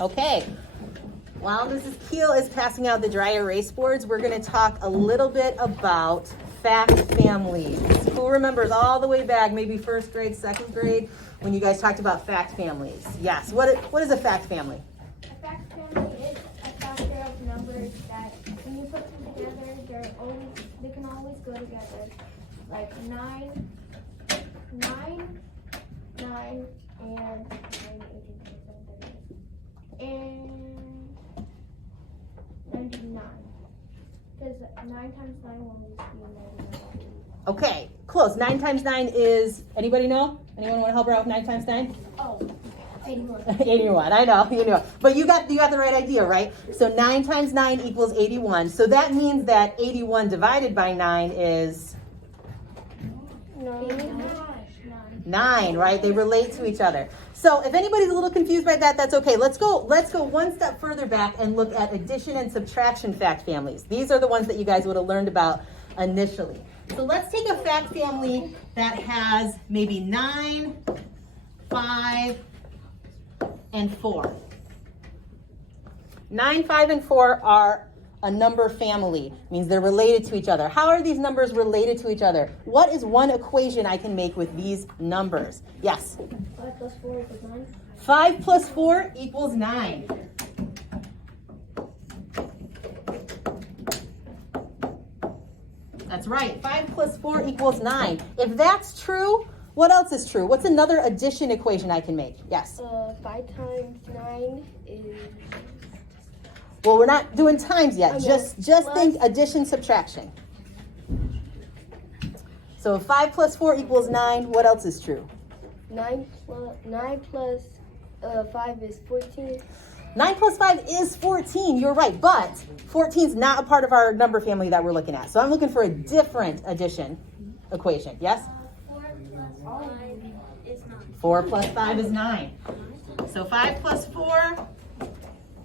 Okay. While Mrs. Keel is passing out the dry erase boards, we're going to talk a little bit about fact families. Who remembers all the way back, maybe first grade, second grade, when you guys talked about fact families? Yes. What is a fact family? A fact family is a factor of numbers that when you put them together, they can always go together. Like 9, and 99. Because 9 times 9 will always be 99. Okay, close. 9 times 9 is, anybody know? Anyone want to help her out with 9 times 9? Oh, 81. 81, I know, you know. But you got the right idea, right? So 9 times 9 equals 81. So that means that 81 divided by 9 is 9, right? They relate to each other. So if anybody's a little confused by that, that's okay. Let's go one step further back and look at addition and subtraction fact families. These are the ones that you guys would have learned about initially. So let's take a fact family that has maybe 9, 5, and 4. 9, 5, and 4 are a number family. Means they're related to each other. How are these numbers related to each other? What is one equation I can make with these numbers? Yes? 5 plus 4 equals 9. 5 plus 4 equals 9. That's right. 5 plus 4 equals 9. If that's true, what else is true? What's another addition equation I can make? Yes? 5 times 9 is... Well, we're not doing times yet. Okay. Just think addition, subtraction. So if 5 plus 4 equals 9, what else is true? 9 plus 5 is 14. 9 plus 5 is 14. You're right. But 14 is not a part of our number family that we're looking at. So I'm looking for a different addition equation. Yes? 4 plus 5 is 9. So 5 plus 4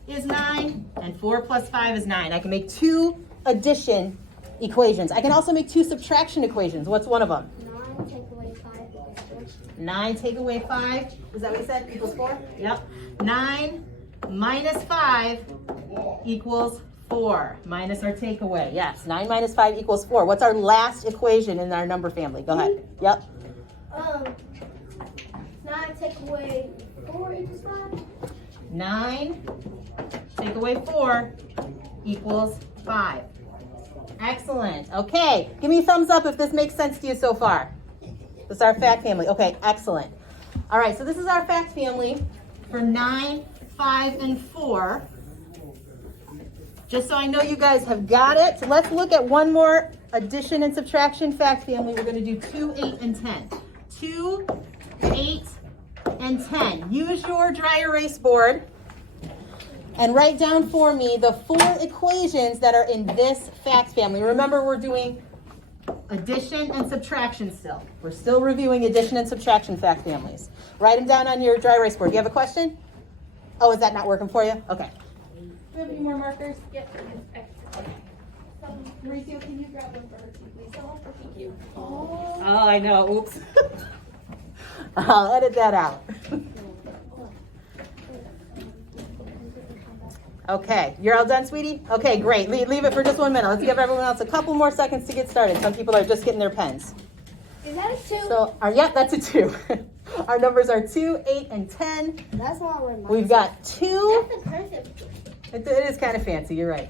is 9, and 4 plus 5 is 9. I can make 2 addition equations. I can also make 2 subtraction equations. What's one of them? 9 take away 5 equals 4. 9 take away 5. Is that what you said? Equals 4? Yep. 9 minus 5 equals 4. Minus our takeaway. Yes. 9 minus 5 equals 4. What's our last equation in our number family? Go ahead. Yep. 9 take away 4 equals 5. 9 take away 4 equals 5. Excellent. Okay. Give me a thumbs up if this makes sense to you so far. This is our fact family. Okay, excellent. All right, so this is our fact family for 9, 5, and 4. Just so I know you guys have got it, let's look at one more addition and subtraction fact family. We're going to do 2, 8, and 10. 2, 8, and 10. Use your dry erase board and write down for me the 4 equations that are in this fact family. Remember, we're doing addition and subtraction still. We're still reviewing addition and subtraction fact families. Write them down on your dry erase board. Do you have a question? Oh, is that not working for you? Okay. Do you have any more markers? Yep. Mauricio, can you grab one for her too, please? Oh, thank you. Oh, I know. Oops. I'll edit that out. Okay, you're all done, sweetie? Okay, great. Leave it for just 1 minute. Let's give everyone else a couple more seconds to get started. Some people are just getting their pens. Is that a 2? So, yep, that's a 2. Our numbers are 2, 8, and 10. That's not what mine We've got 2. That's a cursive. It is kind of fancy, you're right.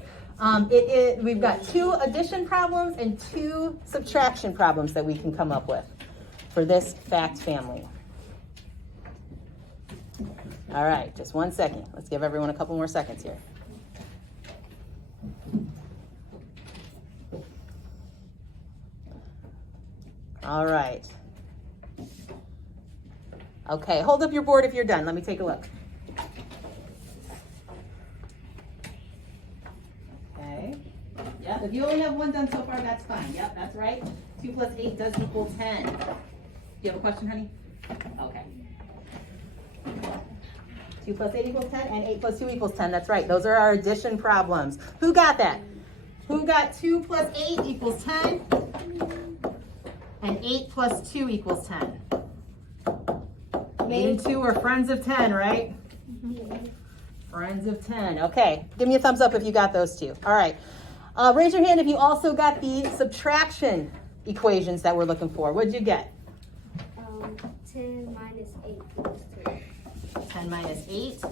We've got 2 addition problems and 2 subtraction problems that we can come up with for this fact family. All right, just 1 second. Let's give everyone a couple more seconds here. All right. Okay, hold up your board if you're done. Let me take a look. Okay. Yep, if you only have 1 done so far, that's fine. Yep, that's right. 2 plus 8 does equal 10. Do you have a question, honey? Okay. 2 plus 8 equals 10, and 8 plus 2 equals 10. That's right. Those are our addition problems. Who got that? Who got 2 plus 8 equals 10? And 8 plus 2 equals 10. 8 and 2 are friends of 10, right? Friends of 10. Okay, give me a thumbs up if you got those two. All right. Raise your hand if you also got the subtraction equations that we're looking for. What did you get? 10 minus 8 equals 2. 10 minus 8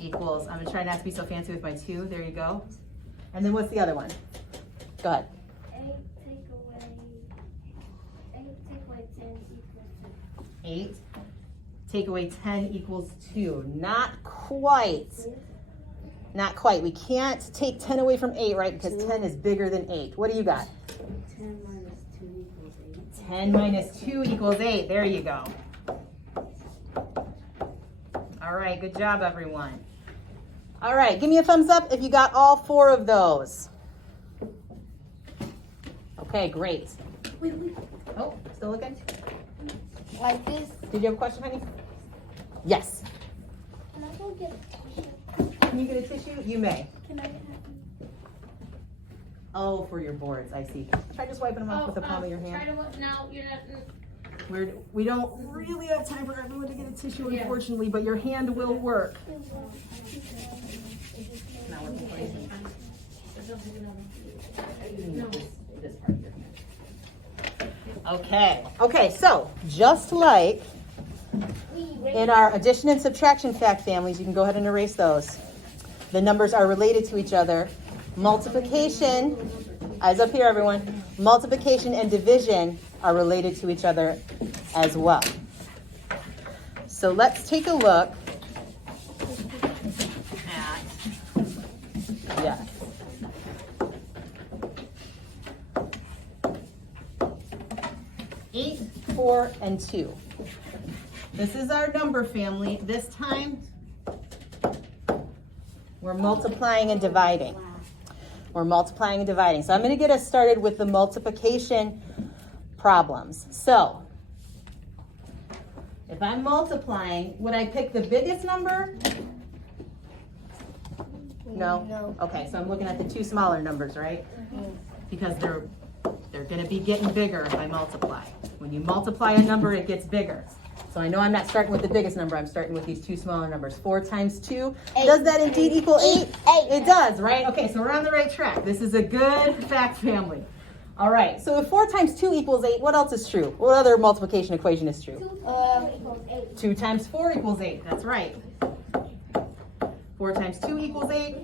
equals, I'm going to try not to be so fancy with my 2. There you go. And then what's the other one? Go ahead. 8 take away 10 equals 2. 8 take away 10 equals 2. Not quite. Not quite. We can't take 10 away from 8, right? Because 10 is bigger than 8. What do you got? 10 minus 2 equals 8. 10 minus 2 equals 8. There you go. All right, good job, everyone. All right, give me a thumbs up if you got all 4 of those. Okay, great. Wait. Oh, still looking? Like this. Did you have a question, honey? Yes. Can I go get a tissue? Can you get a tissue? You may. Can I get Oh, for your boards, I see. Try just wiping them off with the palm of your hand. No, you're not. We don't really have time for everyone to get a tissue, unfortunately, but your hand will work. Not working for you. This part of your hand. Okay, so just like in our addition and subtraction fact families, you can go ahead and erase those. The numbers are related to each other. Multiplication, eyes up here everyone, multiplication and division are related to each other as well. So let's take a look at, yes. Eight, 4, and 2. This is our number family. This time, we're multiplying and dividing. We're multiplying and dividing. So I'm going to get us started with the multiplication problems. So, if I'm multiplying, would I pick the biggest number? No? No. Okay, so I'm looking at the 2 smaller numbers, right? Because they're going to be getting bigger if I multiply. When you multiply a number, it gets bigger. So I know I'm not starting with the biggest number. I'm starting with these 2 smaller numbers. 4 times 2. 8. Does that indeed equal 8? 8. It does, right? Okay, so we're on the right track. This is a good fact family. All right, so if 4 times 2 equals 8, what else is true? What other multiplication equation is true? 2 times 4 equals 8. That's right. 4 times 2 equals 8.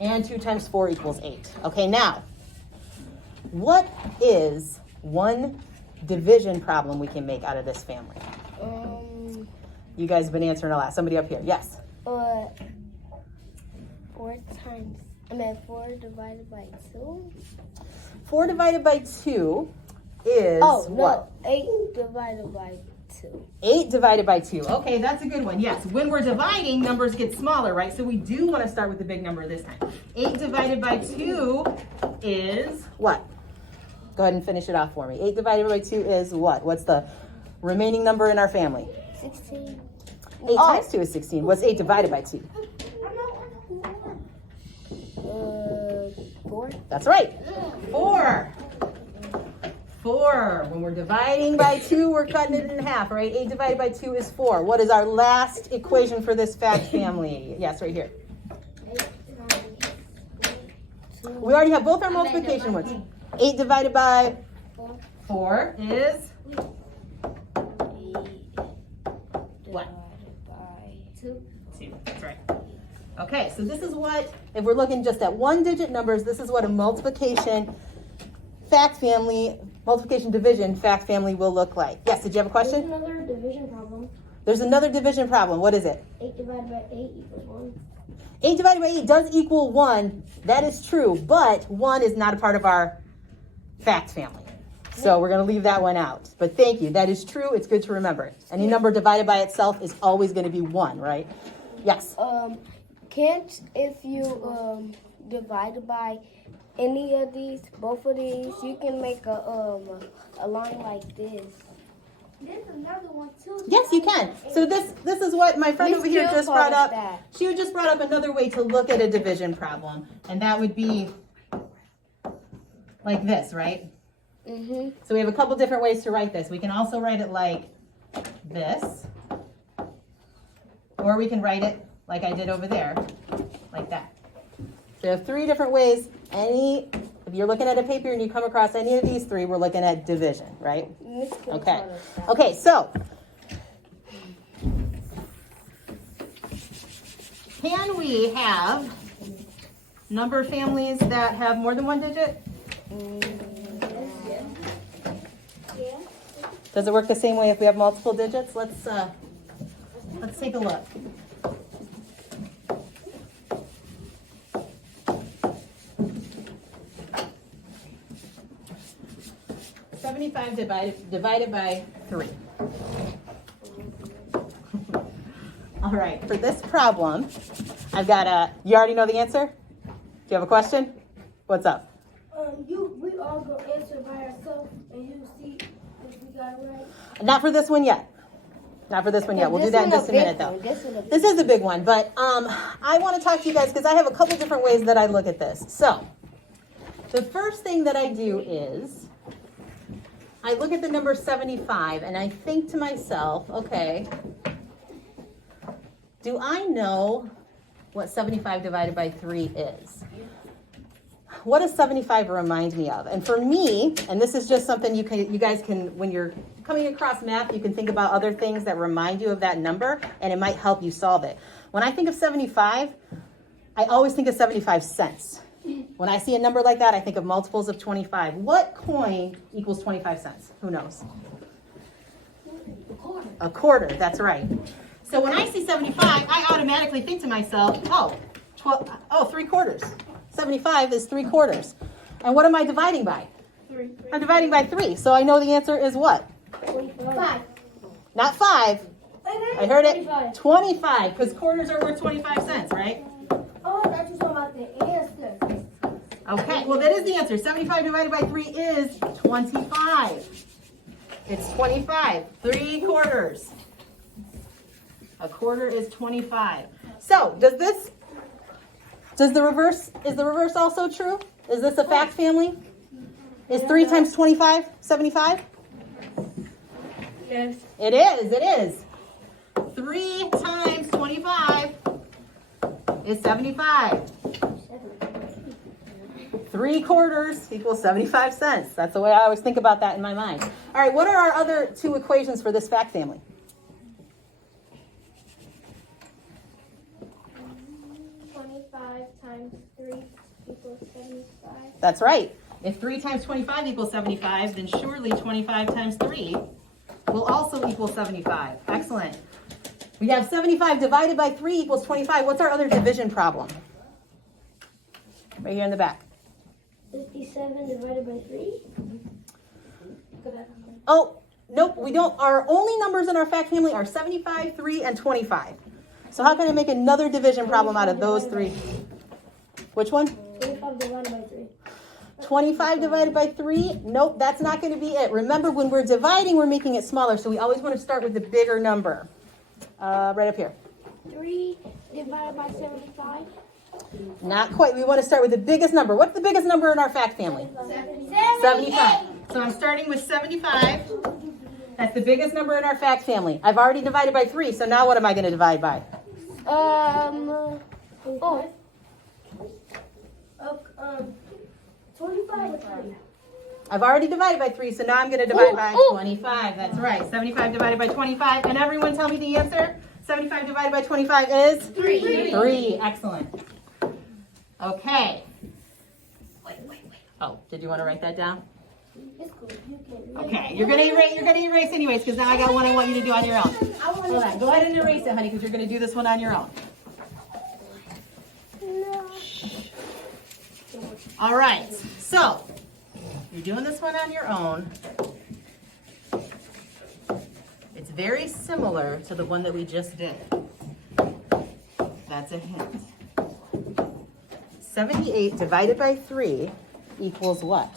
And 2 times 4 equals 8. Okay, now, what is one division problem we can make out of this family? You guys have been answering a lot. Somebody up here. Yes. 4 divided by 2? 4 divided by 2 is what? 8 divided by 2. 8 divided by 2. Okay, that's a good one. Yes, when we're dividing, numbers get smaller, right? So we do want to start with the big number this time. 8 divided by 2 is what? Go ahead and finish it off for me. 8 divided by 2 is what? What's the remaining number in our family? 16. 8 times 2 is 16. What's 8 divided by 2? 4. That's right. 4. 4. When we're dividing by 2, we're cutting it in half, right? 8 divided by 2 is 4. What is our last equation for this fact family? Yes, right here. We already have both our multiplication ones. 8 divided by 4 is what? 2. 2. That's right. Okay, so this is what, if we're looking just at 1-digit numbers, this is what a multiplication fact family, multiplication division fact family will look like. Yes, did you have a question? There's another division problem. There's another division problem. What is it? 8 divided by 8 equals 1. 8 divided by 8 does equal 1. That is true, but 1 is not a part of our fact family. So we're going to leave that one out. But thank you. That is true. It's good to remember. Any number divided by itself is always going to be 1, right? Yes. Can't if you divide by any of these, both of these, you can make a line like this. There's another one too. Yes, you can. So this is what my friend over here just brought up. That. She just brought up another way to look at a division problem, and that would be like this, right? Mm-hmm. So we have a couple different ways to write this. We can also write it like this. or we can write it like I did over there, like that. So you have 3 different ways. If you're looking at a paper and you come across any of these 3, we're looking at division, right? Okay. Okay, so can we have number families that have more than 1 digit? Does it work the same way if we have multiple digits? Let's take a look. Divided by 3. All right, for this problem, I've got you already know the answer? Do you have a question? What's up? We all go answer by ourselves, and you see if we got it right. Not for this one yet. Not for this one yet. We'll do that in just a minute, though. This is a big one, but I want to talk to you guys because I have a couple different ways that I look at this. So, the first thing that I do is I look at the number 75 and I think to myself, okay, do I know what 75 divided by 3 is? What does 75 remind me of? And for me, and this is just something you guys can, when you're coming across math, you can think about other things that remind you of that number, and it might help you solve it. When I think of 75, I always think of 75 cents. When I see a number like that, I think of multiples of 25. What coin equals 25 cents? Who knows? A quarter, that's right. So when I see 75, I automatically think to myself, 3 quarters. 75 is 3 quarters. And what am I dividing by? 3. I'm dividing by 3. So I know the answer is what? 25. Not 5. I heard it. 25. 25, because quarters are worth 25 cents, right? Oh, I thought you were talking about the answer. Okay, well that is the answer. 75 divided by 3 is 25. It's 25. 3 quarters. A quarter is 25. So, is the reverse also true? Is this a fact family? Is 3 times 25 75? Yes. It is. 3 times 25 is 75. 3 quarters equals 75 cents. That's the way I always think about that in my mind. All right, what are our other 2 equations for this fact family? 25 times 3 equals 75. That's right. If 3 times 25 equals 75, then surely 25 times 3 will also equal 75. Excellent. We have 75 divided by 3 equals 25. What's our other division problem? Right here in the back. 57 divided by 3? Oh, nope, we don't. Our only numbers in our fact family are 75, 3, and 25. So how can I make another division problem out of those 3? Which one? 25 divided by 3. 25 divided by 3? Nope, that's not going to be it. Remember, when we're dividing, we're making it smaller, so we always want to start with the bigger number. Right up here. 3 divided by 75? Not quite. We want to start with the biggest number. What's the biggest number in our fact family? 75. So I'm starting with 75. That's the biggest number in our fact family. I've already divided by 3, so now what am I going to divide by? 25 or 3? I've already divided by 3, so now I'm going to divide by 25. That's right. 75 divided by 25. And everyone tell me the answer. 75 divided by 25 is? 3. 3. Excellent. Okay. Wait. Oh, did you want to write that down? It's cool. You can. Okay. You're gonna erase anyways, because now I got one I want you to do on your own. Hold on. Go ahead and erase it, honey, because you're going to do this one on your own. No. All right. So, you're doing this one on your own. It's very similar to the one that we just did. That's a hint. 78 divided by 3 equals what?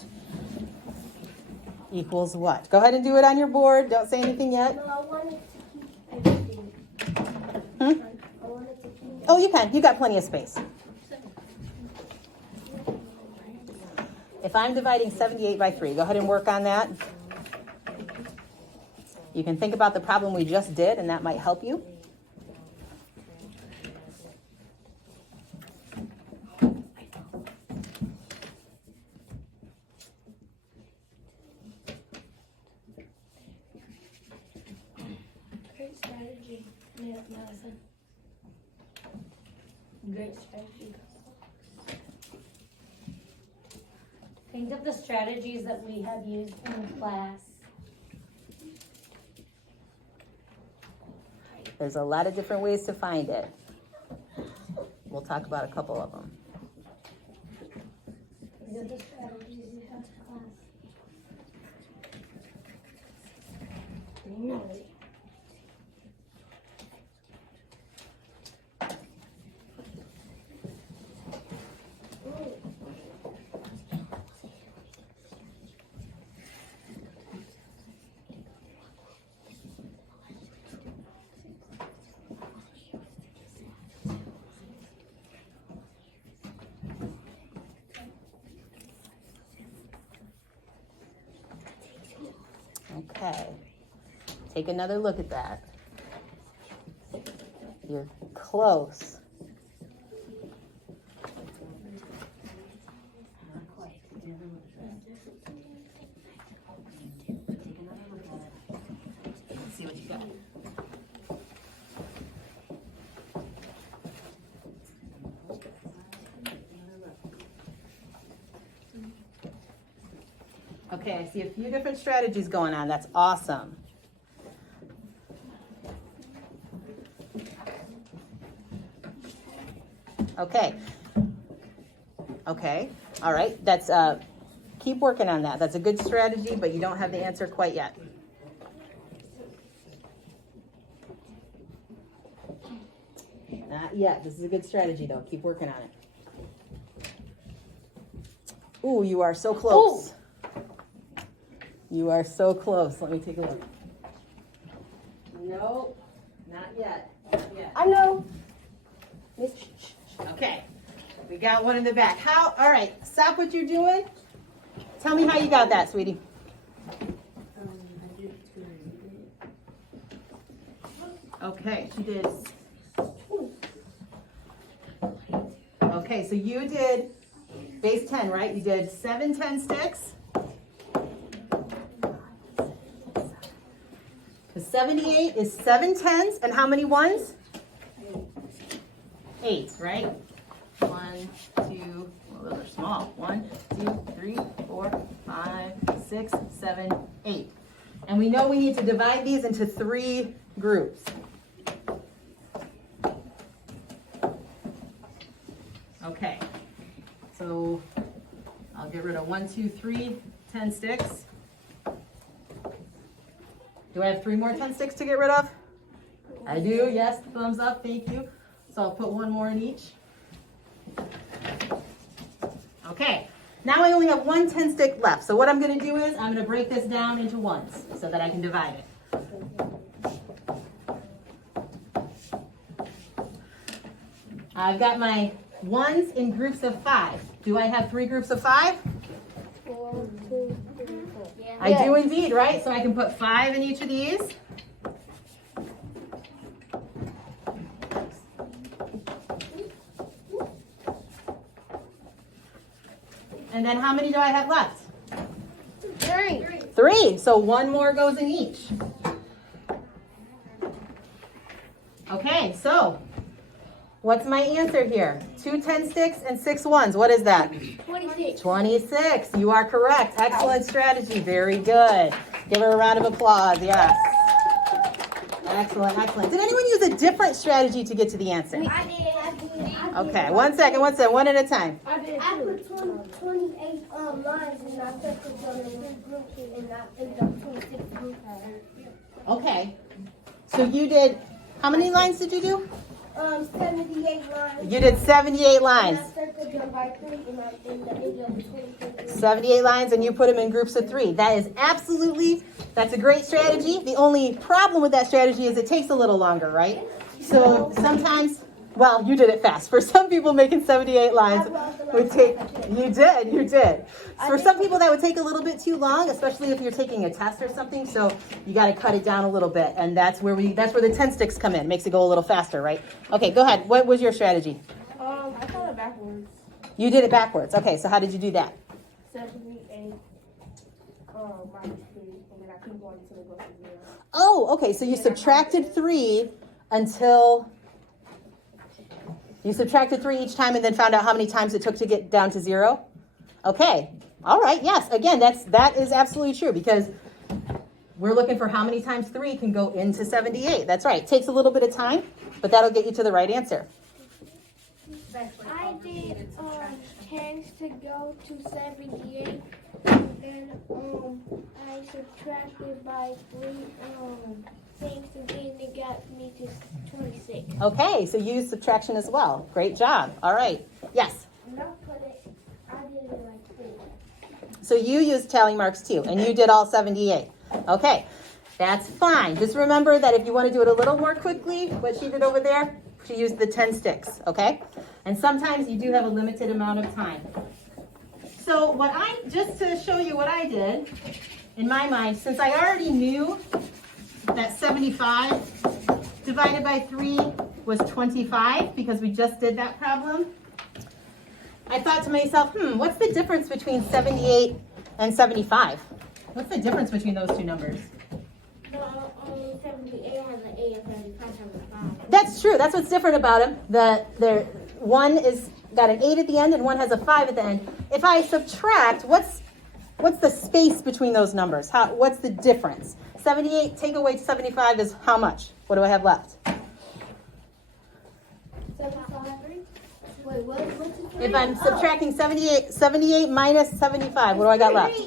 Equals what? Go ahead and do it on your board. Don't say anything yet. No, I wanted to keep everything. I wanted to keep. Oh, you can. You got plenty of space. If I'm dividing 78 by 3, go ahead and work on that. You can think about the problem we just did, and that might help you. strategy, Madison. Great strategy. Think of the strategies that we have used in class. There's a lot of different ways to find it. We'll talk about a couple of them. Think of the strategies we had in class. Okay. Take another look at that. You're close. Not quite. Take another look at it. Let's see what you got. Okay, I see a few different strategies going on. That's awesome. Okay. Okay. All right. That's keep working on that. That's a good strategy, but you don't have the answer quite yet. Not yet. This is a good strategy though. Keep working on it. Ooh, you are so close. Ooh. You are so close. Let me take a look. Nope, not yet. Not yet. I know. Okay, we got one in the back. How? All right, stop what you're doing. Tell me how you got that, sweetie. Okay, she did. Okay, so you did base 10, right? You did 7 10 sticks. 78 is 7 10s, and how many ones? 8, right? 1, 2, well, those are small. 1, 2, 3, 4, 5, 6, 7, 8. And we know we need to divide these into 3 groups. Okay, so I'll get rid of 1, 2, 3, 10 sticks. Do I have 3 more 10 sticks to get rid of? I do, yes, thumbs up, thank you. So I'll put 1 more in each. Okay, now I only have 1 10 stick left. So what I'm gonna do is I'm gonna break this down into ones so that I can divide it. I've got my ones in groups of 5. Do I have 3 groups of 5? 4, 2, 3, 4. Yeah. I do indeed, right? So I can put 5 in each of these. And then how many do I have left? 3. 3. So 1 more goes in each. Okay, so what's my answer here? 2 10 sticks and 6 ones. What is that? 26. 26. You are correct. Excellent strategy. Very good. Give her a round of applause. Yes. Excellent, excellent. Did anyone use a different strategy to get to the answer? I did. Okay, one second, one at a time. I put 28 lines and I circled them in 3 groups and I ended up 26 groups. Okay. So you did, how many lines did you do? 78 lines. You did 78 lines. And I circled them by 3 and I ended up with 26. 78 lines and you put them in groups of 3. That is absolutely, that's a great strategy. The only problem with that strategy is it takes a little longer, right? So sometimes, well, you did it fast. For some people, making 78 lines would take, you did. For some people, that would take a little bit too long, especially if you're taking a test or something. So you got to cut it down a little bit. And that's where the 10 sticks come in. Makes it go a little faster, right? Okay, go ahead. What was your strategy? I thought it backwards. You did it backwards. Okay, so how did you do that? 78 minus 3, and then I keep going until it goes to 0. Oh, okay, so you subtracted 3 until you subtracted 3 each time and then found out how many times it took to get down to 0? Okay, all right, yes, again, that is absolutely true because we're looking for how many times 3 can go into 78. That's right, it takes a little bit of time, but that'll get you to the right answer. I did 10 to go to 78, and then I subtracted by 3 things, and then it got me to 26. Okay, so you use subtraction as well. Great job. All right, yes. No, but I did it like this. So you used tally marks too, and you did all 78. Okay, that's fine. Just remember that if you want to do it a little more quickly, what she did over there, she used the 10 sticks, okay? And sometimes you do have a limited amount of time. So just to show you what I did, in my mind, since I already knew that 75 divided by 3 was 25, because we just did that problem, I thought to myself, what's the difference between 78 and 75? What's the difference between those two numbers? 78 has an 8 and 75 has a 5. That's true. That's what's different about them. One is got an 8 at the end and one has a 5 at the end. If I subtract, what's the space between those numbers? What's the difference? 78 take away 75 is how much? What do I have left? 75. Wait, what's it? If I'm subtracting 78 minus 75, what do I got left?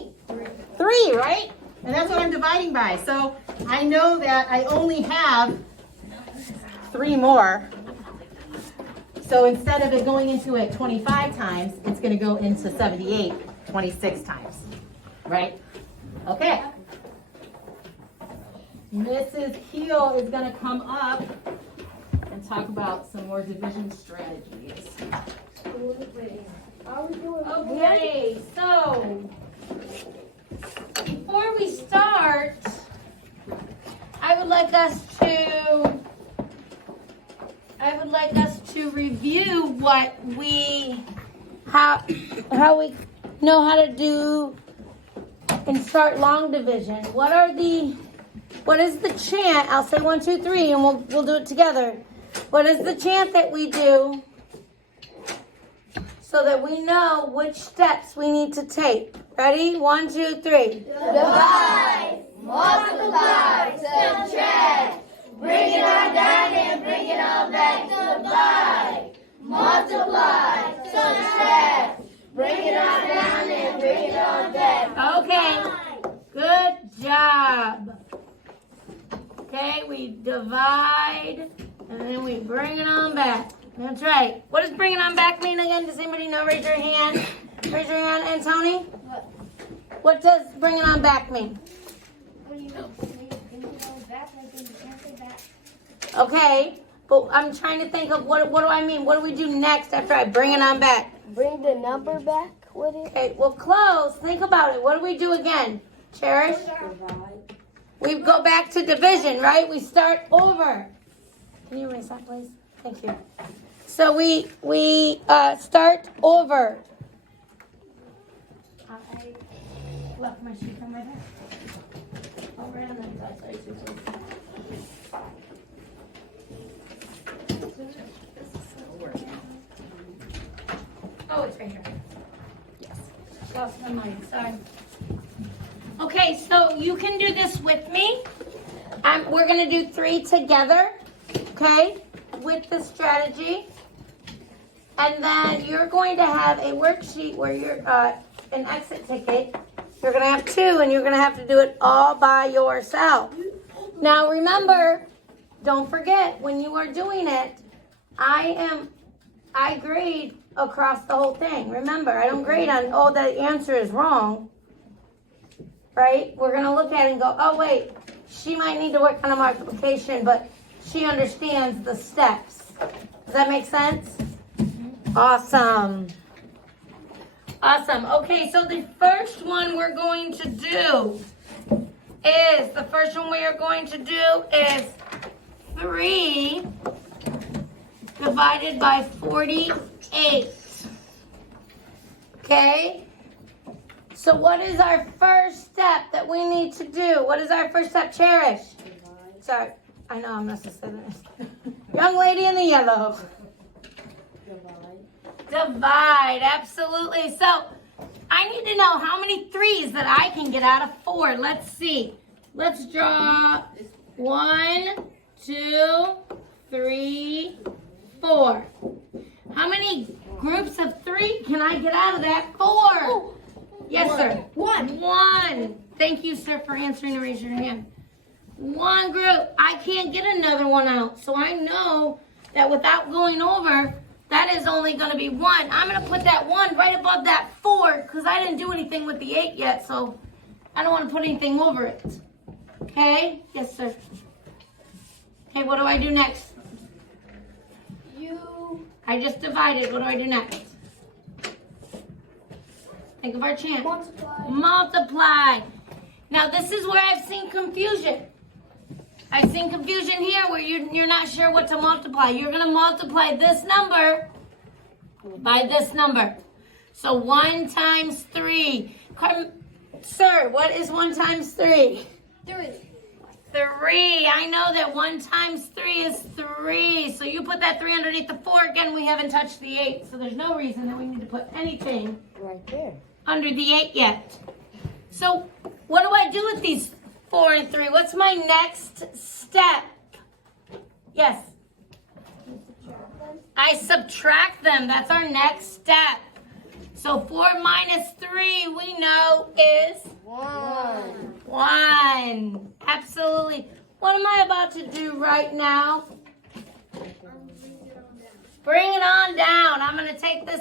3, right? And that's what I'm dividing by. So I know that I only have 3 more. So instead of it going into it 25 times, it's going to go into 78 26 times. Right? Okay. Mrs. Keel is going to come up and talk about some more division strategies. Okay, so before we start, I would like us to review how we know how to do and start long division. What is the chant? I'll say 1, 2, 3, and we'll do it together. What is the chant that we do so that we know which steps we need to take? Ready? 1, 2, 3. Divide, multiply, subtract, bring it on down and bring it on back. Divide, multiply, subtract, bring it on down and bring it on back. Okay, good job. Okay, we divide and then we bring it on back. That's right. What does bring it on back mean again? Does anybody know? Raise your hand. Raise your hand. And Tony? What does bring it on back mean? Okay, but I'm trying to think of what do I mean? What do we do next after I bring it on back? Bring the number back with it. Okay, well, close. Think about it. What do we do again? Cherish? We go back to division, right? We start over. Can you erase that, please? Thank you. So we start over. I left my sheet on my desk. Over on that side. Oh, it's right here. Yes. Lost my mind. Sorry. Okay, so you can do this with me. We're going to do 3 together, okay, with the strategy. And then you're going to have a worksheet where you're an exit ticket. You're going to have 2, and you're going to have to do it all by yourself. Now, remember, don't forget, when you are doing it, I grade across the whole thing. Remember, I don't grade on, oh, the answer is wrong. Right? We're going to look at it and go, oh, wait, she might need to work on a multiplication, but she understands the steps. Does that make sense? Awesome. Awesome. Okay, so the first one we're going to do is 3 divided by 48. Okay? So what is our first step that we need to do? What is our first step, Cherish? Sorry. I know I'm not supposed to say that. Young lady in the yellow. Divide, absolutely. So I need to know how many 3s that I can get out of 4. Let's see. Let's draw 1, 2, 3, 4. How many groups of 3 can I get out of that 4? Yes, sir. 1. Thank you, sir, for answering and raising your hand. 1 group. I can't get another one out. So I know that without going over, that is only going to be 1. I'm going to put that 1 right above that 4 because I didn't do anything with the 8 yet. So I don't want to put anything over it. Okay? Yes, sir. Okay, what do I do next? I just divided. What do I do next? Think of our chant. Multiply. Now, this is where I've seen confusion. I've seen confusion here where you're not sure what to multiply. You're going to multiply this number by this number. So 1 times 3. Sir, what is 1 times 3? 3. I know that 1 times 3 is 3. So you put that 3 underneath the 4. Again, we haven't touched the 8. So there's no reason that we need to put anything Right there. under the 8 yet. So what do I do with these 4 and 3? What's my next step? Yes. I subtract them. That's our next step. So 4 minus 3 we know is 1. Absolutely. What am I about to do right now? Bring it on down. I'm going to take this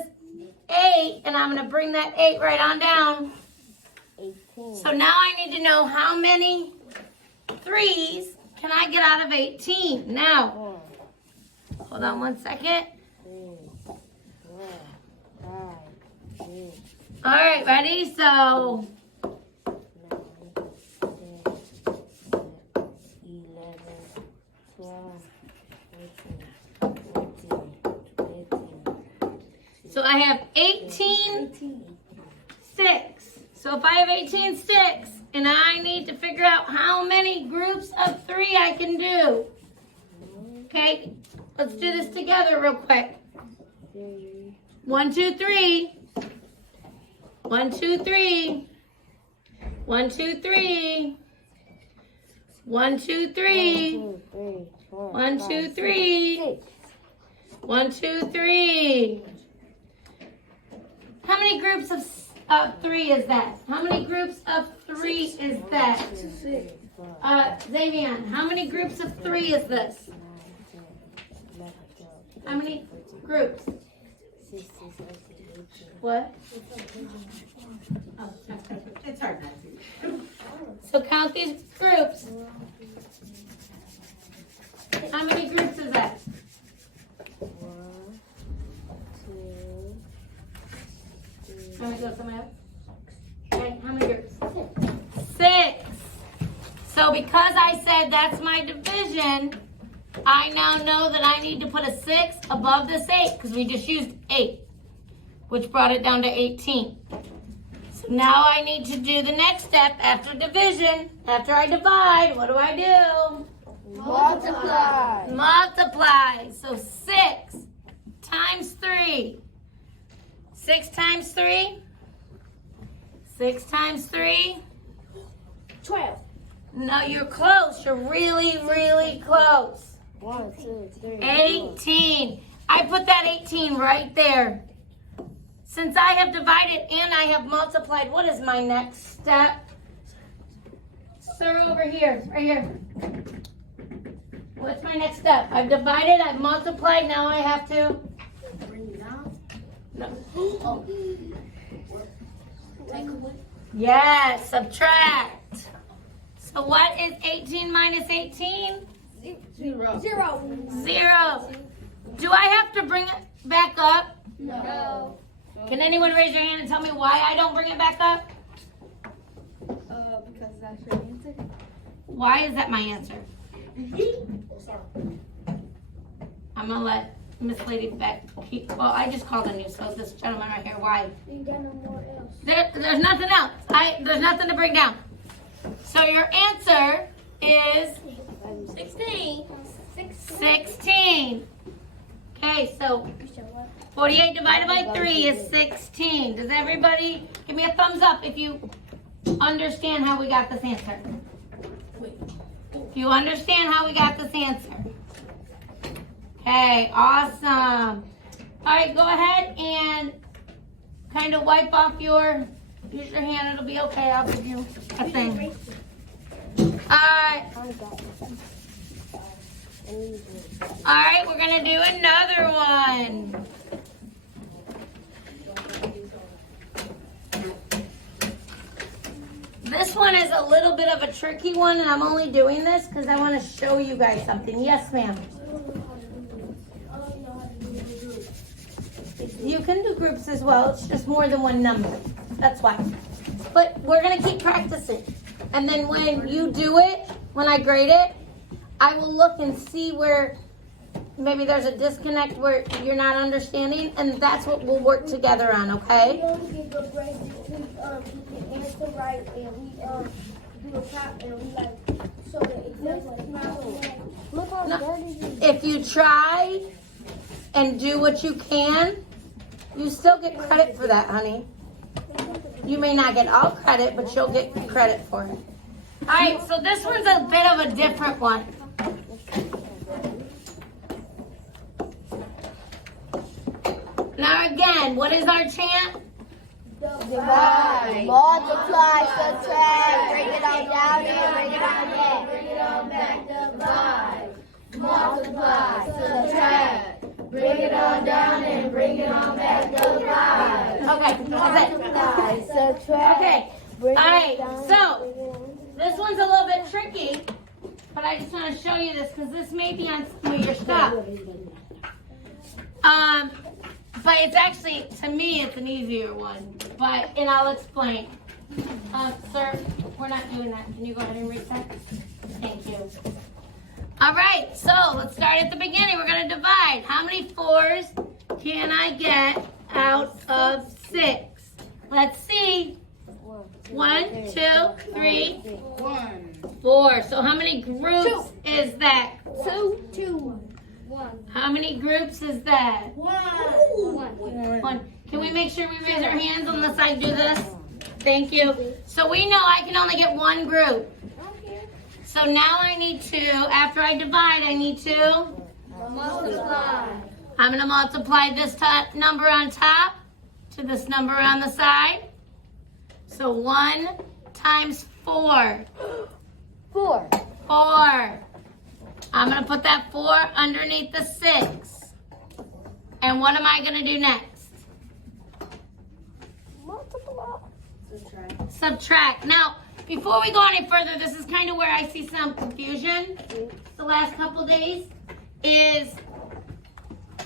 8 and I'm going to bring that 8 right on down. 18. So now I need to know how many 3s can I get out of 18. Now, hold on 1 second. 3, 4, 5, 6. All right, ready? So 18. I have 18, 6. So if I have 18, 6, and I need to figure out how many groups of 3 I can do. Okay, let's do this together real quick. 1, 2, 3. 1, 2, 3. 1, 2, 3. 1, 2, 3. 1, 2, 3. 1, 2, 3. How many groups of 3 is that? How many groups of 3 is that? Xavier, how many groups of 3 is this? How many groups? What? Oh, It's hard not to. so count these groups. How many groups is that? 1, 2, 3. Let me go somewhere else. Okay, how many groups? 6. So because I said that's my division, I now know that I need to put a 6 above this 8 because we just used 8, which brought it down to 18. So now I need to do the next step after division. After I divide, what do I do? Multiply. Multiply. So 6 times 3. 6 times 3. 6 times 3. 12. No, you're close. You're really, really close. 1, 2, 3. 18. I put that 18 right there. Since I have divided and I have multiplied, what is my next step? Sir, over here, right here. What's my next step? I've divided, I've multiplied, now I have to bring it down. No. Oh. Take away. Yes, subtract. So what is 18 minus 18? 0. 0. Do I have to bring it back up? No. Can anyone raise your hand and tell me why I don't bring it back up? Because that's your answer. Why is that my answer? I'm going to let Miss Lady Beck keep, well, I just called on you, so this gentleman right here, why? You got no more else. There's nothing else. There's nothing to bring down. So your answer is 16. 16. Okay, so 48 divided by 3 is 16. Does everybody give me a thumbs up if you understand how we got this answer? If you understand how we got this answer. Okay, awesome. All right, go ahead and kind of wipe off use your hand. It'll be okay. I'll give you a thing. All right. All right, we're going to do another one. This one is a little bit of a tricky one, and I'm only doing this because I want to show you guys something. Yes, ma'am. You can do groups as well. It's just more than one number. That's why. But we're going to keep practicing. And then when you do it, when I grade it, I will look and see where maybe there's a disconnect where you're not understanding, and that's what we'll work together on, okay? We only give a grade if we answer right and we do a top and we like show the exact. Look how dirty it is. If you try and do what you can, you still get credit for that, honey. You may not get all credit, but you'll get credit for it. All right, so this one's a bit of a different one. Now again, what is our chant? Divide, multiply, subtract, bring it on down and bring it on back. Bring it on back. Divide, multiply, subtract, bring it on down and bring it on back. Divide. Okay, that's it. Multiply, subtract. Okay, all right, so this one's a little bit tricky, but I just want to show you this because this may be on some of your stuff. But it's actually, to me, it's an easier one. And I'll explain. Sir, we're not doing that. Can you go ahead and reset? Thank you. All right, so let's start at the beginning. We're going to divide. How many 4s can I get out of 6? Let's see. 1, 2, 3, 4. So how many groups is that? 2. 1. How many groups is that? 1. 1. Can we make sure we raise our hands unless I do this? Thank you. So we know I can only get one group. So now I need to, after I divide, I need to Multiply. I'm going to multiply this number on top to this number on the side. So 1 times 4. 4. 4. I'm going to put that 4 underneath the 6. And what am I going to do next? Multiply. Subtract. Now, before we go any further, this is kind of where I see some confusion the last couple days, is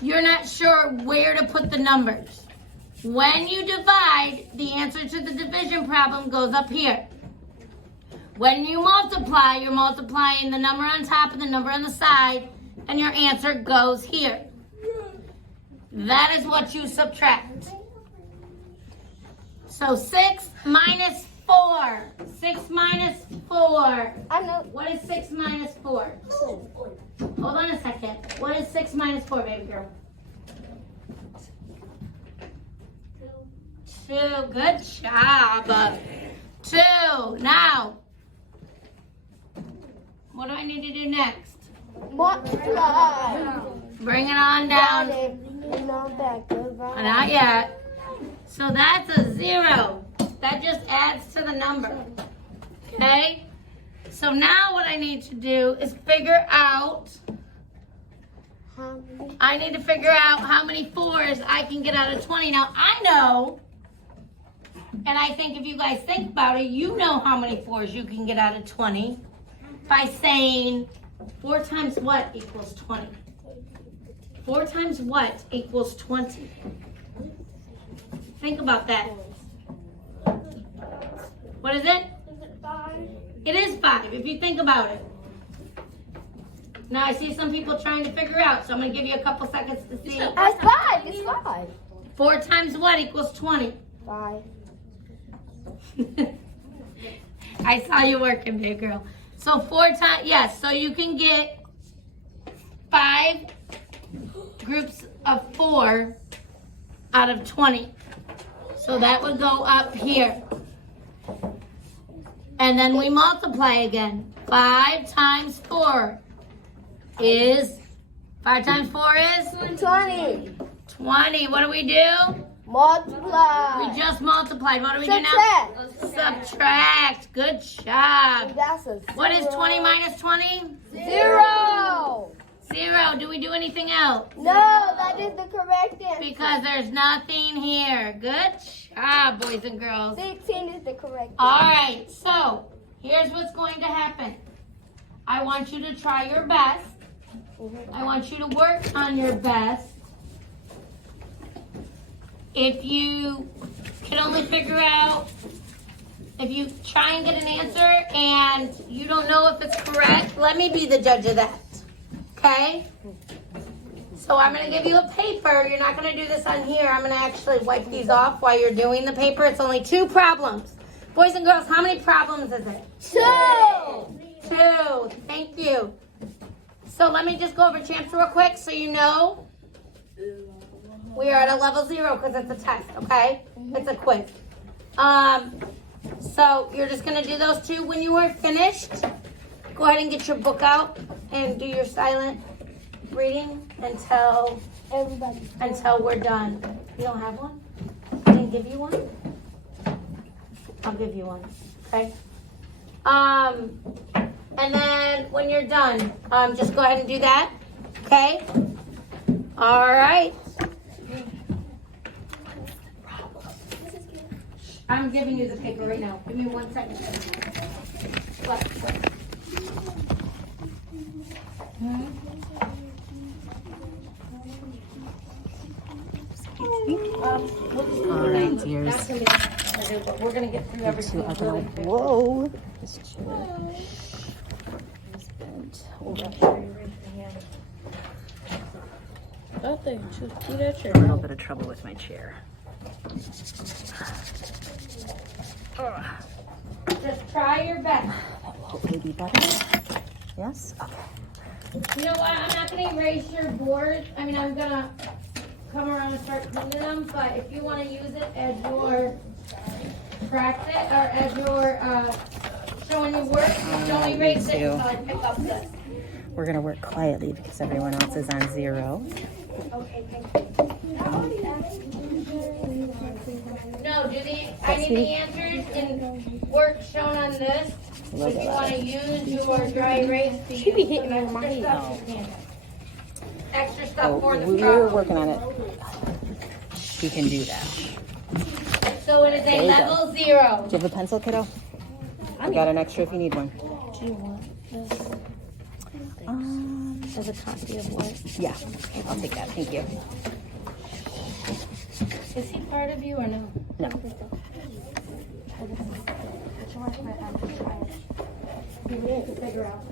you're not sure where to put the numbers. When you divide, the answer to the division problem goes up here. When you multiply, you're multiplying the number on top and the number on the side, and your answer goes here. That is what you subtract. So 6 minus 4. 6 minus 4. I know. What is 6 minus 4? Hold on a second. What is 6 minus 4, baby girl? 2. Good job. 2. Now, what do I need to do next? Multiply. Bring it on down. Not yet. So that's a 0. That just adds to the number. Okay? So now what I need to do is figure out, I need to figure out how many 4s I can get out of 20. Now I know, and I think if you guys think about it, you know how many 4s you can get out of 20 by saying 4 times what equals 20? 4 times what equals 20? Think about that. What is it? Is it 5? It is 5 if you think about it. Now I see some people trying to figure out, so I'm going to give you a couple seconds to see. That's 5. It's 5. 4 times what equals 20? 5. I saw you working, big girl. So 4 times, yes, so you can get 5 groups of 4 out of 20. So that would go up here. And then we multiply again. 5 times 4 is, 5 times 4 is? 20. 20. What do we do? Multiply. We just multiplied. What do we do now? Subtract. Subtract. Good job. That's a What is 20 minus 20? 0. 0. Do we do anything else? No, that is the correct answer. Because there's nothing here. Good job, boys and girls. 16 is the correct answer. All right, so here's what's going to happen. I want you to try your best. I want you to work on your best. If you can only figure out, if you try and get an answer and you don't know if it's correct, let me be the judge of that. Okay? So I'm going to give you a paper. You're not going to do this on here. I'm going to actually wipe these off while you're doing the paper. It's only 2 problems. Boys and girls, how many problems is it? 2. 2. Thank you. So let me just go over champs real quick so you know. We are at a level 0 because it's a test, okay? It's a quiz. So you're just going to do those 2. When you are finished, go ahead and get your book out and do your silent reading until we're done. You don't have one? I didn't give you one? I'll give you one, okay? And then when you're done, just go ahead and do that, okay? All right. I'm giving you the paper right now. Give me 1 second. What? All right, dears. We're going to get through everything. Whoa. This chair is bent over. A little bit of trouble with my chair. Just try your best. That will hopefully be better. Yes? Okay. You know what? I'm not going to erase your board. I mean, I'm going to come around and start cleaning them, but if you want to use it as your practice or as your showing your work, don't erase it until I pick up this. We're going to work quietly because everyone else is on 0. Okay, thank you. No, I need the answers in work shown on this. If you want to use your dry erase to use some extra stuff, you can. Extra stuff for the We're problem. working on it. We can do that. So it is There a you level 0. Do you have a pencil, kiddo? I got an extra if you need one. Do you want this as a copy of what? Yeah, I'll take that. Thank you. Is he part of you or no? No. You need to figure out.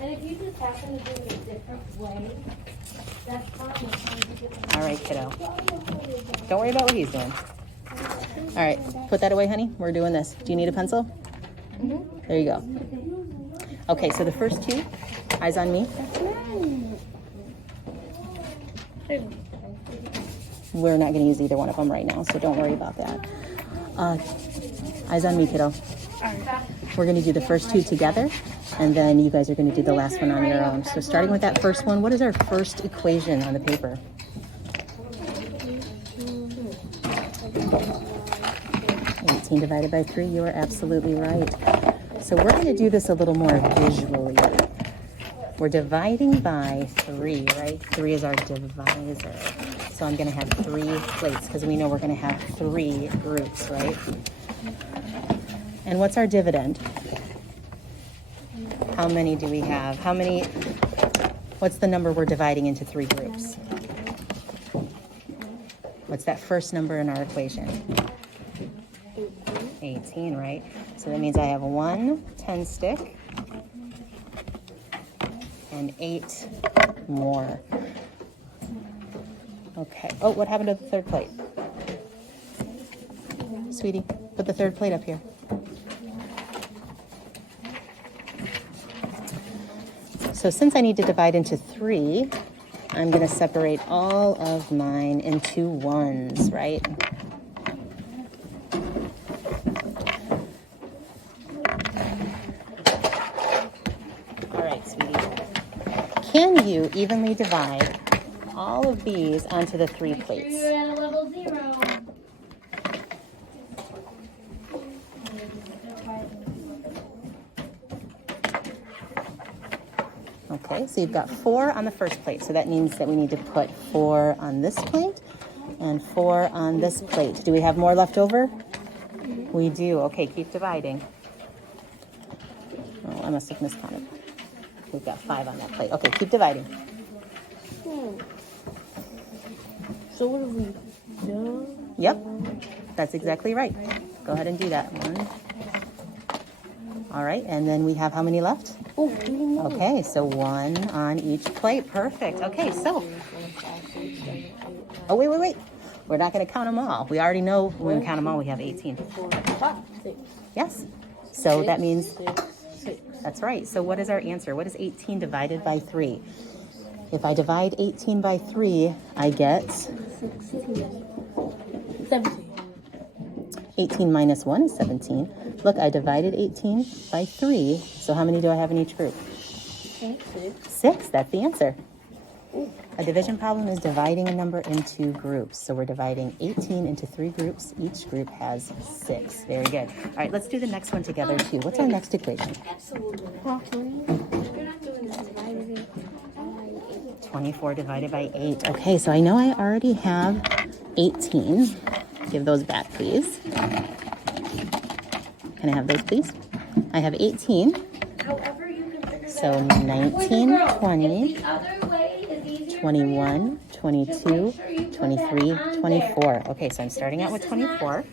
And if you just happen to do it a different way, that's fine. All right, kiddo. Don't worry about what he's doing. All right, put that away, honey. We're doing this. Do you need a pencil? Mm-hmm. There you go. Okay, so the first 2, eyes on me. We're not going to use either one of them right now, so don't worry about that. Eyes on me, kiddo. We're going to do the first 2 together, and then you guys are going to do the last one on your own. So starting with that first one, what is our first equation on the paper? 18 divided by 3, you are absolutely right. So we're going to do this a little more visually. We're dividing by 3, right? 3 is our divisor. So I'm going to have 3 plates because we know we're going to have 3 groups, right? And what's our dividend? How many do we have? What's the number we're dividing into 3 groups? What's that first number in our equation? 18, right? So that means I have 1 10 stick and 8 more. Okay. Oh, what happened to the third plate? Sweetie, put the third plate up here. So since I need to divide into 3, I'm going to separate all of mine into 1s, right? All right, sweetie. Can you evenly divide all of these onto the 3 plates? You're at a level 0. Okay, so you've got 4 on the first plate. So that means that we need to put 4 on this plate and 4 on this plate. Do we have more left over? We do. Okay, keep dividing. Oh, I must have miscounted. We've got 5 on that plate. Okay, keep dividing. So what have we done? Yep, that's exactly right. Go ahead and do that one. All right, and then we have how many left? Oh, 3 more. Okay, so 1 on each plate. Perfect. Okay, so. Oh, wait. We're not going to count them all. We already know when we count them all, we have 18. 4, 5, 6. Yes. So that means, 6. that's right. So what is our answer? What is 18 divided by 3? If I divide 18 by 3, I get 16. 17. 18 minus 1 is 17. Look, I divided 18 by 3. So how many do I have in each group? 6. 6. That's the answer. A division problem is dividing a number into groups. So we're dividing 18 into 3 groups. Each group has 6. Very good. All right, let's do the next one together too. What's our next equation? Absolutely. 24 divided by 8. Okay, so I know I already have 18. Give those back, please. Can I have those, please? I have 18. However you can figure So that out. 19, Boys and girls, 20, if the other way is easier 21, for you, 22, 23, 24. Okay, so I'm starting out with 24.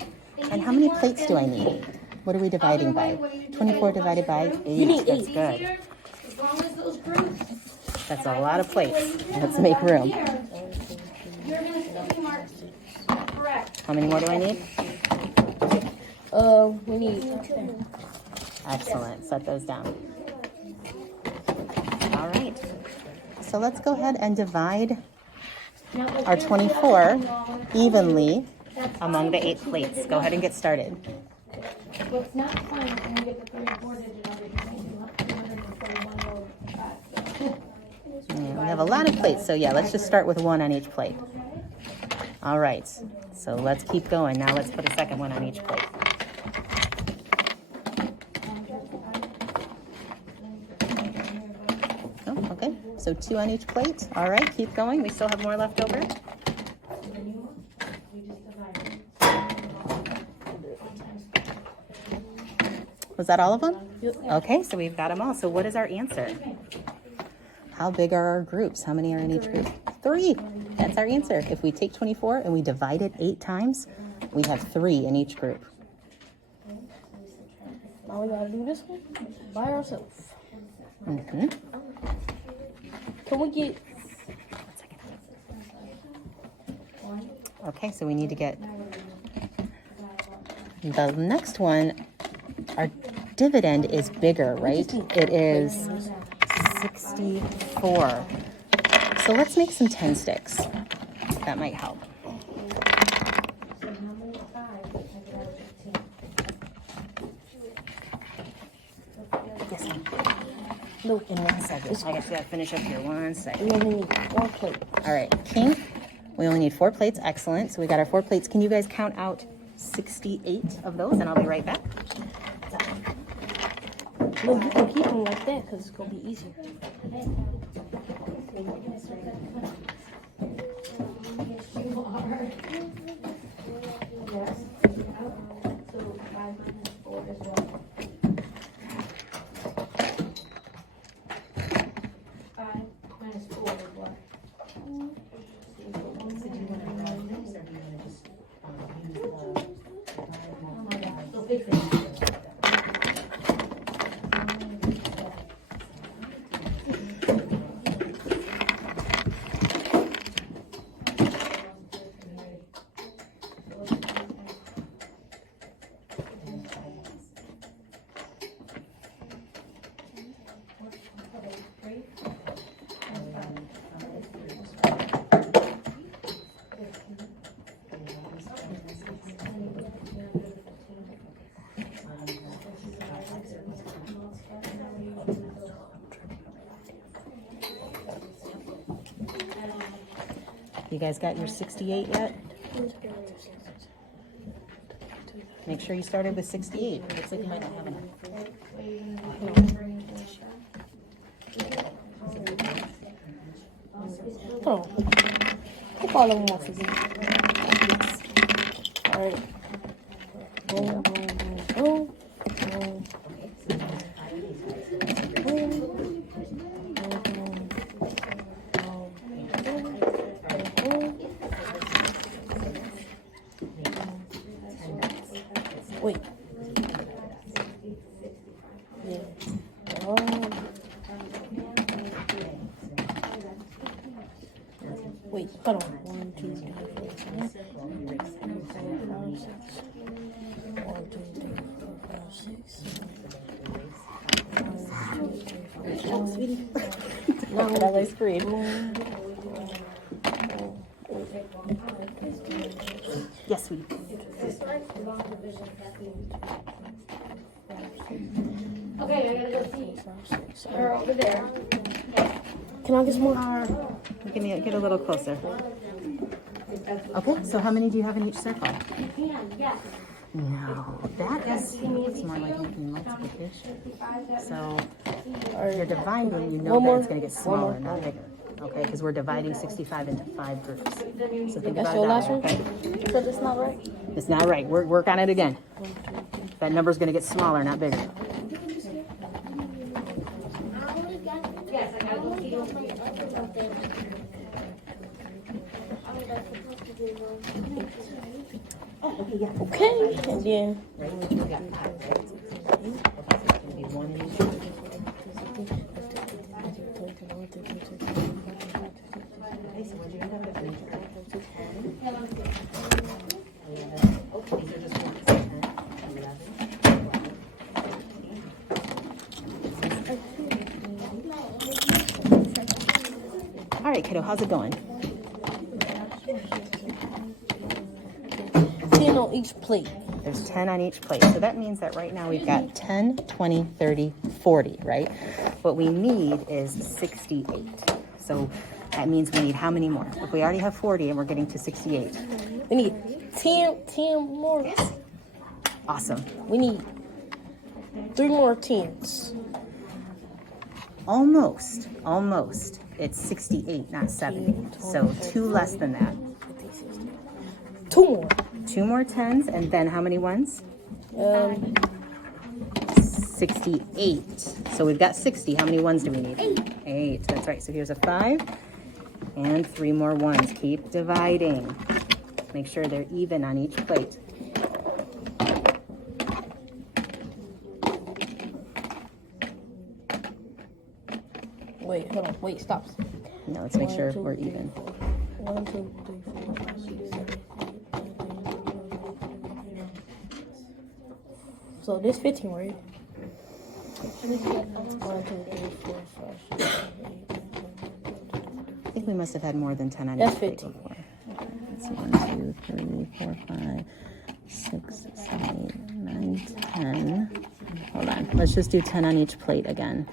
And how many plates do I need? What are we dividing by? 24 divided by 8. That's good. as long as those groups, That's a lot of plates. Let's make room. you're going to still be marked correct. How many more do I need? We need Excellent. Set those down. All right. So let's go ahead and divide our 24 evenly among the 8 plates. Go ahead and get started. What's not fun is when you get the 3 and 4 digit numbers, you have 241 over 5. Yeah, we have a lot of plates, so yeah, let's just start with 1 on each plate. All right. So let's keep going. Now let's put a second one on each plate. Oh, okay. So 2 on each plate. All right, keep going. We still have more left over. Was that all of them? Okay, so we've got them all. So what is our answer? How big are our groups? How many are in each group? 3. That's our answer. If we take 24 and we divide it 8 times, we have 3 in each group. Now we gotta do this one by ourselves. Mm-hmm. Can we get Okay, so we need to get the next one. Our dividend is bigger, right? It is 64. So let's make some 10 sticks. That might help. Yes, ma'am. no? In 1 second. I guess we gotta finish up here. 1 second. We only need 1 plate. All right, King. We only need 4 plates. Excellent. So we got our 4 plates. Can you guys count out 68 of those? And I'll be right back. No, you can keep them like that because it's gonna be easier. You guys got your 68 yet? Make sure you started with 68. It looks like you might not have enough. Oh, I call them off again. All right. Boom, boom, boom, boom, Wait. Yeah. Oh. Wait, hold on. 1, 2, 3, 4, 5, 6. 1, 2, 3, 4, 5, 6. Sweetie. No, That was great. Yes, sweetie. Okay, I gotta go see her over there. Can I get some more? We can get a little closer. Okay, so how many do you have in each circle? Yes. No, that is it's more like making multiplication. So you're dividing, you know that it's going to get smaller, not bigger. Okay, because we're dividing 65 into 5 groups. So think That's about your that. last one? Okay? So that's not right? It's not right. Work on it again. That number's going to get smaller, not bigger. Yes, I gotta go see you. Okay, and then All right, kiddo, how's it going? 10 on each plate. There's 10 on each plate. So that means that right now we've got 10, 20, 30, 40, right? What we need is 68. So that means we need how many more? If we already have 40 and we're getting to 68. We need 10 more. Yes. Awesome. We need 3 more 10s. Almost. It's 68, not 70. So 2 less than that. 2 more. 2 more 10s, and then how many ones? 68. So we've got 60. How many ones do we need? 8. That's right. So here's a 5 and 3 more ones. Keep dividing. Make sure they're even on each plate. Wait, hold on. Wait, stop. Now let's make sure we're even. 1, 2, 3, 4, 5, 6, 7, 8. So this 15, right? 1, 2, 3, 4, 5, 6, 7, 8. I think we must have had more than 10 on That's each plate 15. before. Let's see, 1, 2, 3, 4, 5, 6, 7, 8, 9, 10. Hold on. Let's just do 10 on each plate again.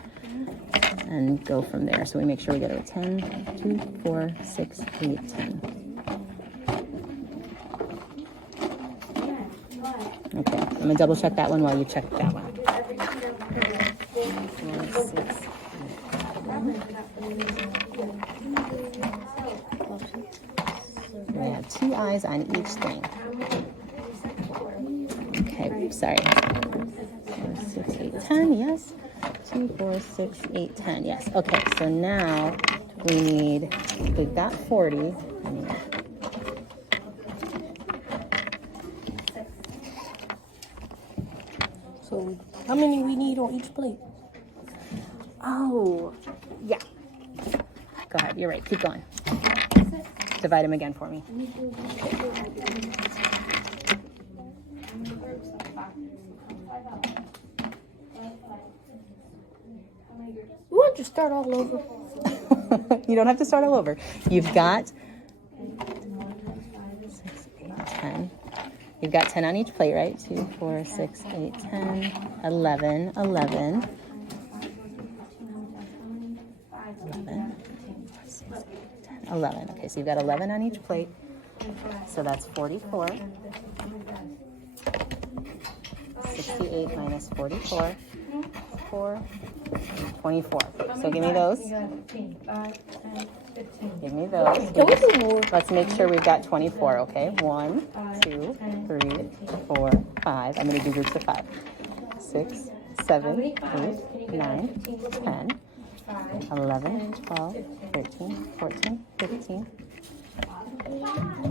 And go from there. So we make sure we get it 10, 2, 4, 6, 8, 10. Okay, I'm gonna double check that one while you check that one. 4, 6, 8. We have 2 eyes on each thing. Okay, sorry. 4, 6, 8, 10, yes. 2, 4, 6, 8, 10. Yes. Okay, so now we've got 40. So how many we need on each plate? Oh, yeah. Go ahead. You're right. Keep going. Divide them again for me. We want to start all over. You don't have to start all over. You've got 6, 8, 10. You've got 10 on each plate, right? 2, 4, 6, 8, 10, 11, 11. 11, 6, 11. Okay, so you've got 11 on each plate. So that's 44. 68 minus 44. 24. So give me those. Give me those. Can we do more? Let's make sure we've got 24, okay? 1, 2, 3, 4, 5. I'm going to do groups of 5. 6, 7, 8, 9, 10, 11, 12, 13, 14, 15,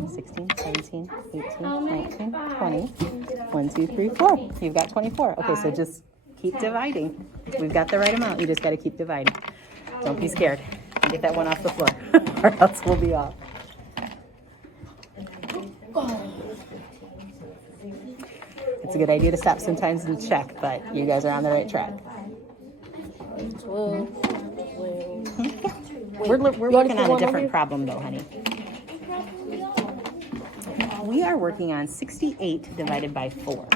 16, 17, 18, 19, 20. 1, 2, 3, 4. You've got 24. Okay, so just keep dividing. We've got the right amount. You just got to keep dividing. Don't be scared. Get that one off the floor, or else we'll be off. It's a good idea to stop sometimes and check, but you guys are on the right track. 12. We're working on a different problem, though, honey. We are working on 68 divided by 4.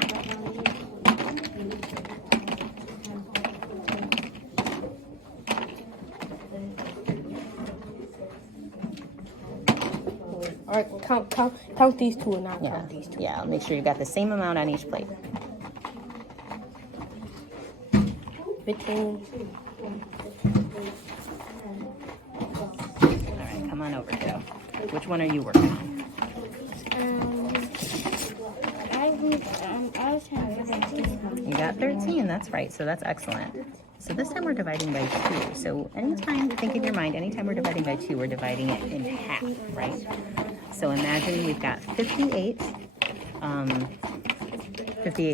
All right, count these two and I'll Yeah, count these two. yeah. I'll make sure you've got the same amount on each plate. 15. All right, come on over, kiddo. Which one are you working on? I was having 13. You got 13. That's right. So that's excellent. So this time we're dividing by 2. So anytime, think in your mind, anytime we're dividing by 2, we're dividing it in half, right? So imagine we've got 58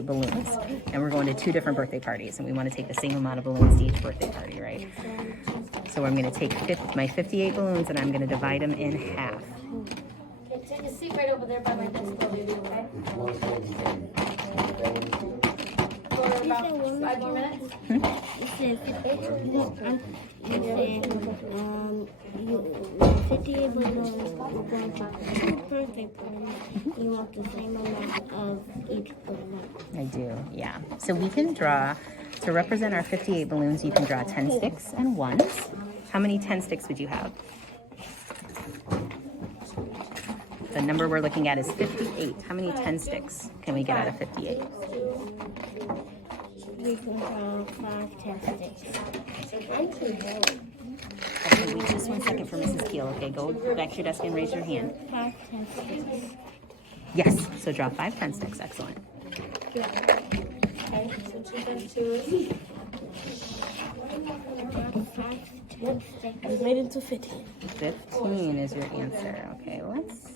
balloons, and we're going to 2 different birthday parties, and we want to take the same amount of balloons to each birthday party, right? So I'm going to take my 58 balloons, and I'm going to divide them in half. Okay, take a seat right over there by my desk, baby, okay? For about 5 more minutes. You said 58 balloons. You're going to 2 birthday parties. You want the same amount of each balloon. I do, yeah. So we can draw, to represent our 58 balloons, you can draw 10 sticks and 1s. How many 10 sticks would you have? The number we're looking at is 58. How many 10 sticks can we get out of 58? We can draw 5 10 sticks. Okay, wait just 1 second for Mrs. Keel. Okay, go back to your desk and raise your hand. 5 10 sticks. Yes, so draw 5 10 sticks. Excellent. Okay, so two. 5 10 sticks. We made it to 15. 15 is your answer. Okay, let's...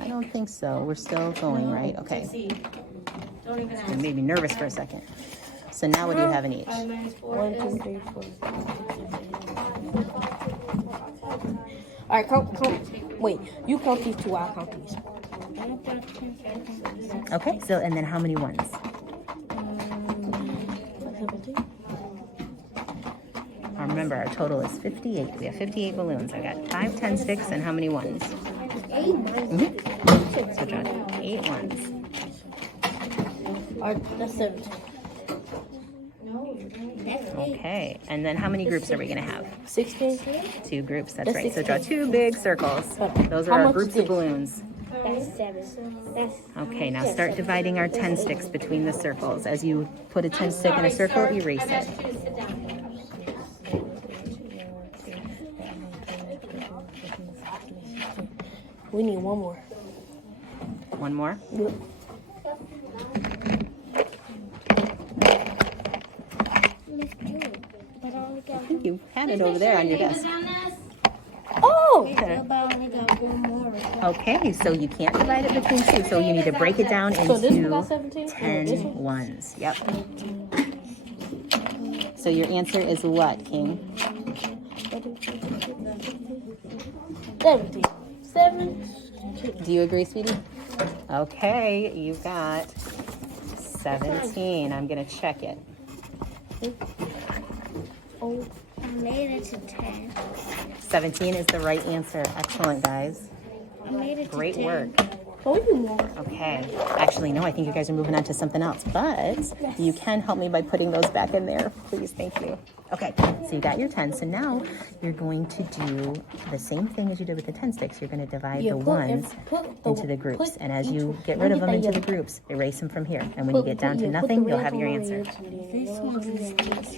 I don't think so. We're still going, right? Okay. Don't even ask. It made me nervous for a second. So now what do you have in each? 5 minus 4 1, is 2, 3, 4. All right, count. Wait, you count these 2. I'll count these. Okay, so and then how many ones? 17. Remember, our total is 58. We have 58 balloons. I got 5 10 sticks and how many ones? 8. So draw 8 ones. All right, that's 17. Okay, and then how many groups are we going to have? 16. 2 groups, that's That's right. So draw 16. 2 big circles. Those How are our much groups is of this? balloons. That's 7. That's Okay, now start dividing our 10 sticks between the circles. As you put a 10 stick in a circle, erase I've it. asked you to sit down. We need one more. One more? Yep. I think you had it over there on your desk. Oh! Okay, so you can't divide it between 2, so you need to break it down So this one into got 17? 10 This one? ones. Yep. So your answer is what, King? 17. 7. Do you agree, sweetie? Okay, you got 17. I'm going to check it. Oh, I made it to 10. 17 is the right answer. Excellent, guys. I made it to Great 10. work. Told you more. Okay. Actually, no, I think you guys are moving on to something else, but you can help me by putting those back in there. Please, thank you. Okay, so you got your 10. So now you're going to do the same thing as you did with the 10 sticks. You're going to divide the ones into the groups. And as you get rid of them into the groups, erase them from here. And when you get down to nothing, you'll have your answer. This one's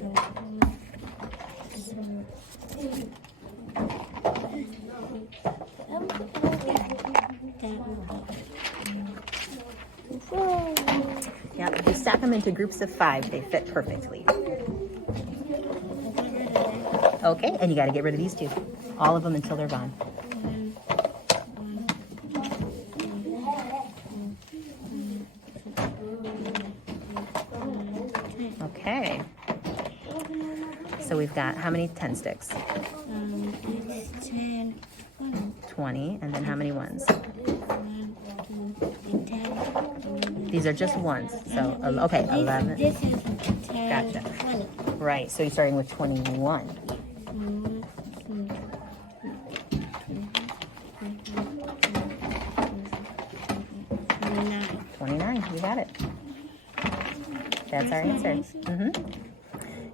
Yep, if you stack them into groups of 5, they fit perfectly. Okay, and you got to get rid of these 2. All of them until they're gone. Okay. So we've got how many 10 sticks? 10. 20, and then how many ones? These are just ones. So, okay, 11. This is 10. Gotcha. 20. Right, so you're starting with 21. 29, you got it. That's our answer.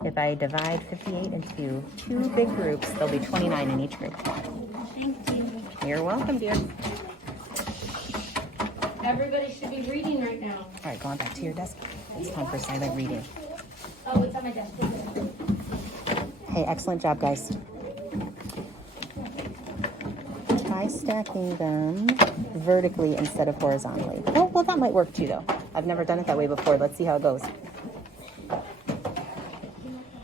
If I divide 58 into 2 big groups, there'll be 29 in each group. Thank you. You're welcome, dear. Everybody should be reading right now. All right, go on back to your desk. It's time for silent reading. Oh, it's on my desk. Hey, excellent job, guys. Try stacking them vertically instead of horizontally. Oh, well, that might work too, though. I've never done it that way before. Let's see how it goes.